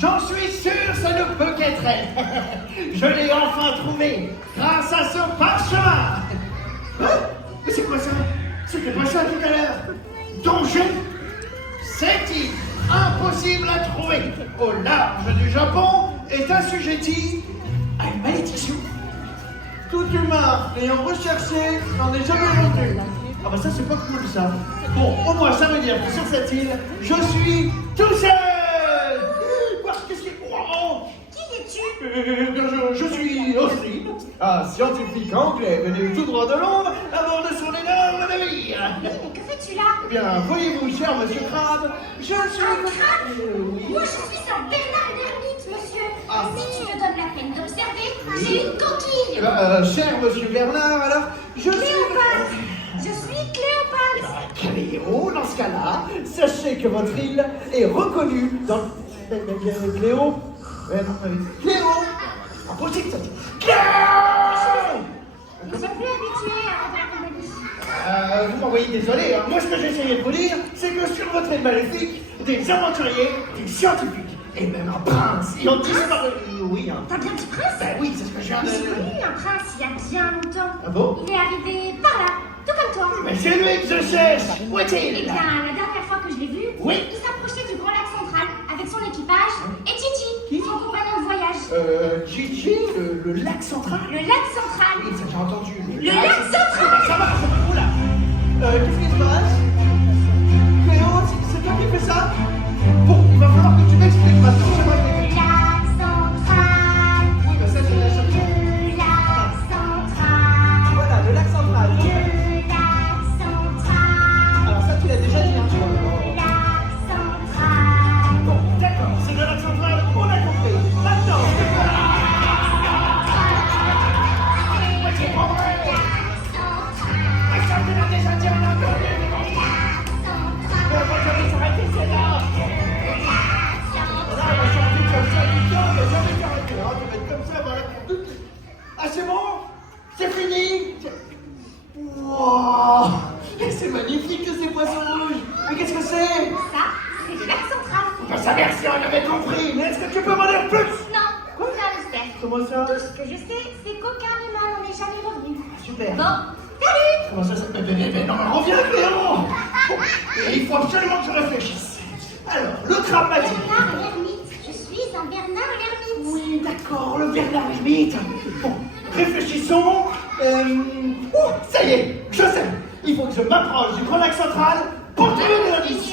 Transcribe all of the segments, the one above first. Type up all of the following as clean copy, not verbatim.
J'en suis sûr, ça ne peut qu'être elle. Je l'ai enfin trouvée, grâce à ce parchemin. Hein? Mais c'est quoi ça? C'était pas ça tout à l'heure. Danger? C'est-il impossible à trouver au large du Japon est assujetti à une malédiction. Tout humain ayant recherché n'en est jamais revenu. Ah bah ça c'est pas cool ça. Bon, au moins ça veut dire que sur cette île, je suis tout seul. Qu'est-ce qui... Oh, Qui es-tu? eh bien, je suis Austin, un scientifique anglais venu tout droit de Londres à bord de son énorme navire. Mais que fais-tu là? Eh bien, voyez-vous, cher monsieur Crabbe, je suis... Un crabe? Oui. Moi, je suis un Bernard l'ermite, monsieur. Ah. Si tu te donnes la peine d'observer, j'ai une coquille. Eh ben, cher monsieur Bernard, alors, je suis... Cléopâtre. Je suis Cléopâtre. Cléo, dans ce cas-là, sachez que votre île est reconnue dans... Cléo? Cléo? Impossible, ça. Cléo! Ils sont plus habitués à avoir des maladies. Vous m'envoyez désolé, hein. Moi ce que j'essayais de vous dire, c'est que sur votre île maléfique, des aventuriers, des scientifiques, et même un prince, ils ont disparu. Oui, hein. T'as bien dit prince? Ben oui, c'est ce que je viens de... J'ai connu un prince il y a bien longtemps. Ah bon? Il est arrivé par là, tout comme toi. Mais c'est lui que je cherche! Où Eh est-il? bien, la dernière fois que je l'ai vu, Oui. il s'approchait du grand lac central avec son équipage et Titi, son compagnon de voyage. Gigi, le lac central? Le lac central. Oui, ça j'ai entendu. Le lac central. Ça va, oula! Qu'est-ce qui se passe? Cléo, c'est toi qui fais ça? Bon, il va falloir que tu m'expliques maintenant. Le lac central. Oui, bah ça, c'est la chanson. Le lac central. Voilà, le lac central. Le lac central. Alors ça, tu l'as déjà dit, hein, tu vois. Le lac central. Bon, d'accord, c'est le lac central, on a compris. Maintenant, c'est pas vrai. Ah, ça, tu l'as déjà dit, on a compris. Mais on va jamais s'arrêter, c'est là. Là, on va chanter comme ça, du temps, on va jamais s'arrêter. Hein, tu vas être comme ça, voilà. Ah, c'est bon? C'est fini? Wow! C'est magnifique, ces poissons rouges. Mais qu'est-ce que c'est? Ça, c'est le lac central. Ben, ça merci, on avait compris. Mais est-ce que tu peux m'en dire plus? Non, c'est un mystère. Comment ça? Tout ce que je sais, c'est qu'aucun humain n'en est jamais revenu. Super. Bon, salut. Comment ça? Mais non, mais reviens, Cléo. Et il faut absolument que je réfléchisse. Alors, le crabe m'a dit... Bernard l'ermite. Je suis un Bernard l'ermite. Oui, d'accord, le Bernard l'ermite. Bon, réfléchissons. Oh, ça y est, je sais. Il faut que je m'approche du grand lac central pour trouver des indices.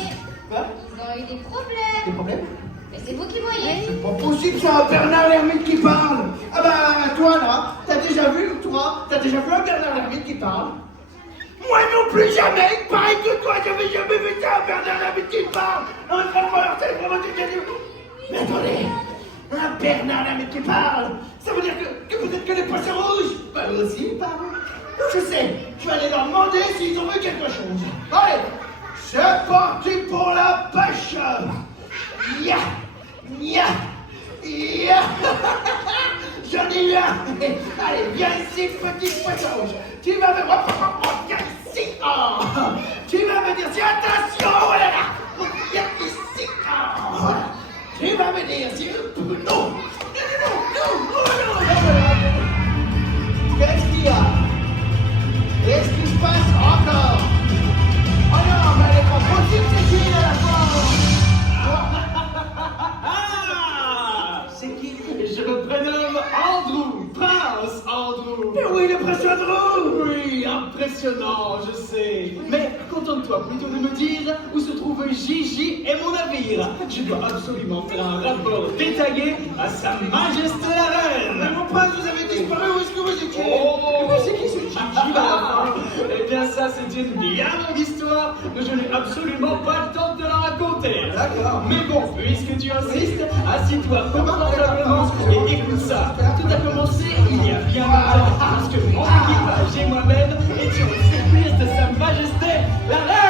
Quoi? Ils ont eu des Des problèmes. problèmes? Mais c'est vous qui voyez. C'est pas possible, c'est un Bernard l'ermite qui parle. Ah bah, toi là, t'as déjà vu un Bernard l'ermite qui parle? Moi non plus, jamais. Pareil que toi, j'avais jamais vu ça, un Bernard l'ermite qui parle. Un grand mortel, vraiment, tu t'es dit... Mais attendez, un Bernard l'ermite qui parle, ça veut dire que peut-être que les poissons rouges, bah eux aussi, ils parlent. Je sais, je vais aller leur demander s'ils ont vu quelque chose. Allez, c'est parti pour la pêche. Ya, ya, ya. J'en ai eu un. Allez, viens ici, petit poisson rouge. Tu vas me... Viens ici. Oh. Tu vas me dire si... Attention, voilà là. Viens ici. Oh. Voilà. Tu vas me dire si... Non. Qu'est-ce qu'il y a? Qu'est-ce qui se passe encore? Oh non, mais elle est pas possible, c'est qui à la fin? C'est qui? Je me prénomme Andrew, Prince Andrew. Mais oui, le prince Andrew! Oui, impressionnant, je sais. Mais contente-toi plutôt de me dire où se trouve Gigi et mon navire. Je dois absolument faire un rapport détaillé à Sa Majesté la Mais Reine. mon prince, vous avez disparu, où est-ce que vous étiez? Oh, Mais c'est qui ce Gigi là? Eh bien ça c'est une bien longue histoire que je n'ai absolument pas le temps de la raconter. D'accord. Mais bon, puisque tu insistes, assis-toi confortablement et écoute ça. Tout a commencé il y a bien longtemps lorsque mon équipage et moi-même étions au service de Sa Majesté la Reine.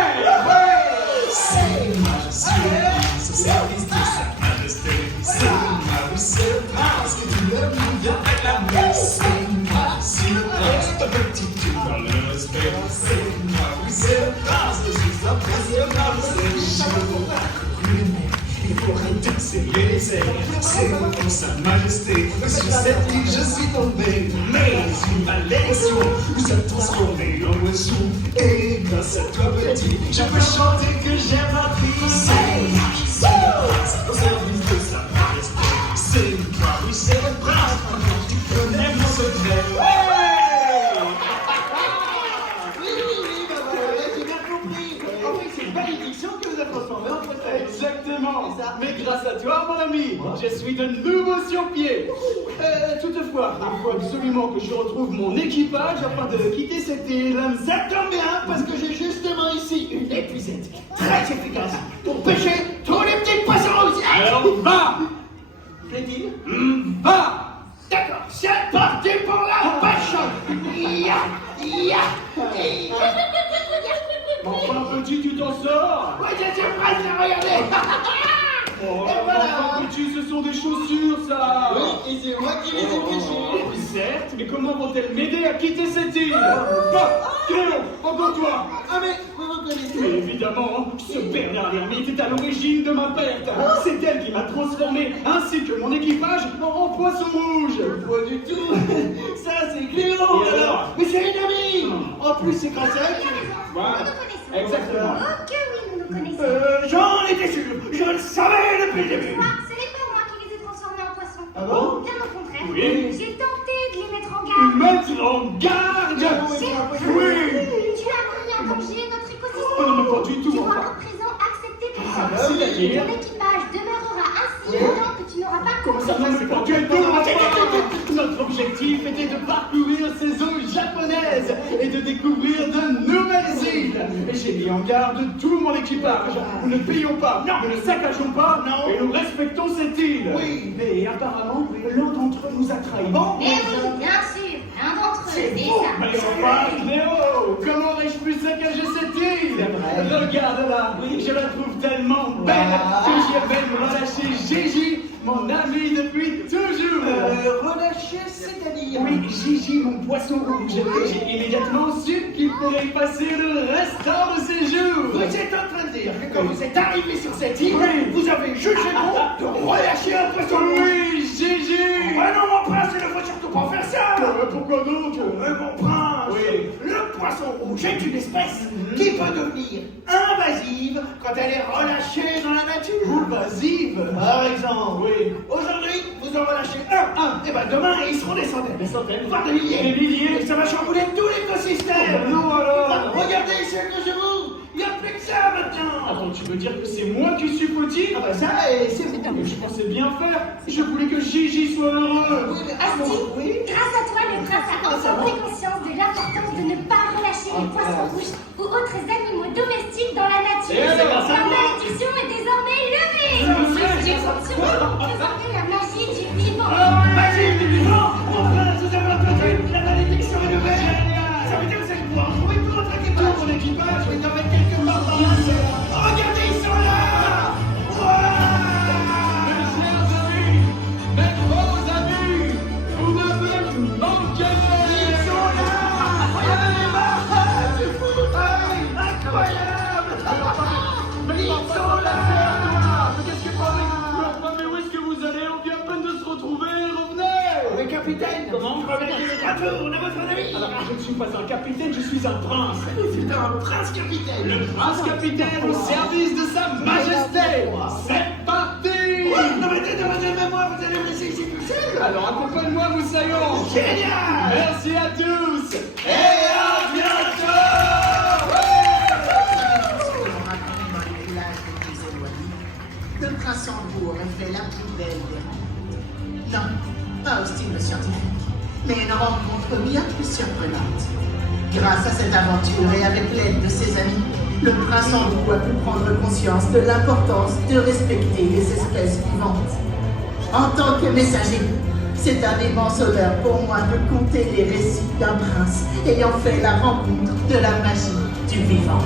Pour un d'accélérer, c'est pour sa majesté. Sur cette île, je suis tombé, mais une malédiction nous a transformés en oiseaux. Et grâce à toi, petit, je peux chanter que j'aime ma vie. C'est au service de sa majesté. C'est une gloire, oui, c'est le prince. Tu connais mon secret. J'ai bien compris. En fait, c'est une malédiction que vous a transformé en fauteuil. Exactement. C'est ça. Mais grâce à toi, mon ami, je suis de nouveau sur pied. Toutefois, il faut absolument que je retrouve mon équipage afin de quitter cette île. Ça tombe bien, parce que j'ai justement ici une épuisette très efficace pour pêcher tous les petits poissons rouges. Alors, va! Plaît-il? Va! D'accord, c'est parti pour la pêche. Enfin, petit, tu t'en sors! Oui, je suis prêt à regarder. Oh, Et voilà. enfin, petit, ce sont des chaussures, ça! Oui, et c'est moi qui les ai pêchées. Certes, mais comment vont-elles m'aider à quitter cette île? Va! Cléon, encore toi! Ah mais, vous me connaissez. Mais évidemment, ce Bernard l'ermite est à l'origine de ma perte. C'est elle qui m'a transformé, ainsi que mon équipage, en poisson rouge. Pas du tout. Ça, c'est Clément, Et alors? Mais c'est une amie. En plus, c'est grâce à elle que... Voilà. Nous nous connaissons. Exactement. Oh que oui, nous nous connaissons. J'en étais sûr. Je le savais depuis le début. Moi, ce n'est pas moi qui les ai transformés en poissons. Ah bon? Bien au contraire. Oui. J'ai tenté de les mettre en garde. Mettre en garde! Oui! Tu as mis en danger notre écosystème. Oh non, mais pas du tout, Tu dois enfin. à présent accepter ton Ah, sort. bah oui. C'est-à-dire? Ton équipage demeurera ainsi longtemps que tu n'auras pas Comment ça, compris. non, mais pas du tout! Notre objectif était de parcourir ces eaux japonaises et de découvrir de nouvelles îles. Et j'ai mis en garde tout mon équipage. Nous ne payons pas, nous ne saccageons pas, Non. et nous respectons cette île. Oui. Mais apparemment, l'un d'entre eux nous a trahis. Bon, Mais oui, bien sûr, l'un d'entre eux, C'est c'est faux. ça. Mais enfin, Cléo, comment aurais-je pu saccager cette île? vrai. Regarde-la, je la trouve tellement belle Ah. que j'ai même relâché Gigi, mon ami depuis toujours. relâcher, c'est-à-dire... Oui, Gigi, mon poisson rouge. J'ai immédiatement su qu'il pourrait y passer le restant de ses jours. Vous êtes en train de dire que quand vous êtes arrivé sur cette île, Oui. vous avez jugé bon de relâcher un poisson rouge. Oui, Gigi. Ouais, non, mon prince, il ne faut surtout pas faire ça. Pourquoi donc? Mon prince, Oui. le poisson rouge est une espèce qui peut devenir invasive quand elle est relâchée dans la nature. Invasive. Par exemple, Oui. aujourd'hui, vous en relâchez un. Et ben demain, ils seront des centaines. Des centaines. Voire des milliers. Des milliers. Et ça va chambouler tout l'écosystème. Non alors. Regardez, c'est que je vous. Il n'y a plus que ça maintenant. Attends, tu veux dire que c'est moi qui suis petit? Ah bah ça, c'est vous. Mais je pensais bien faire. Je voulais que Gigi soit heureux. Oui, mais Asti, oui. grâce à toi, le prince a enfin pris conscience de l'importance de ne pas relâcher les poissons rouges ou autres animaux domestiques dans la nature. Et alors, ça La va? malédiction est désormais levée. Je le sais. Tu comptes sur nous pour préserver la magie du vivant. Magie du vivant. Enfin, vous avez entendu, la malédiction est levée. Ça veut dire que vous allez pouvoir retrouver tout votre équipage. Mon équipage, je vais en mettre quelque part dans la scène. Regardez, ils sont là. Mes chers amis, mes gros amis, vous m'avez manqué. Ils sont là. Regardez les marques. C'est fou. Incroyable. Mais Ils papa, sont là. Mais qu'est-ce que mais où est-ce que vous allez? On vient à peine de se retrouver. Revenez. Le capitaine. Comment? Revenez les bateaux, on a votre avis. Alors, je ne suis pas un capitaine, je suis un prince. C'est un prince capitaine. Le prince capitaine au service de sa majesté. C'est parti. Non mais demandez-moi, vous allez me laisser ici tout seul. Alors accompagne-moi, Moussaillon. Génial. Merci à tous. Et à bientôt. Dans les villages les plus éloignés, le prince Hambourg aurait fait la plus belle des rencontres. Non, pas au style scientifique, mais une rencontre bien plus surprenante. Grâce à cette aventure et avec l'aide de ses amis, le prince Hambourg a pu prendre conscience de l'importance de respecter les espèces vivantes. En tant que messager, c'est un immense honneur pour moi de conter les récits d'un prince ayant fait la rencontre de la magie du vivant.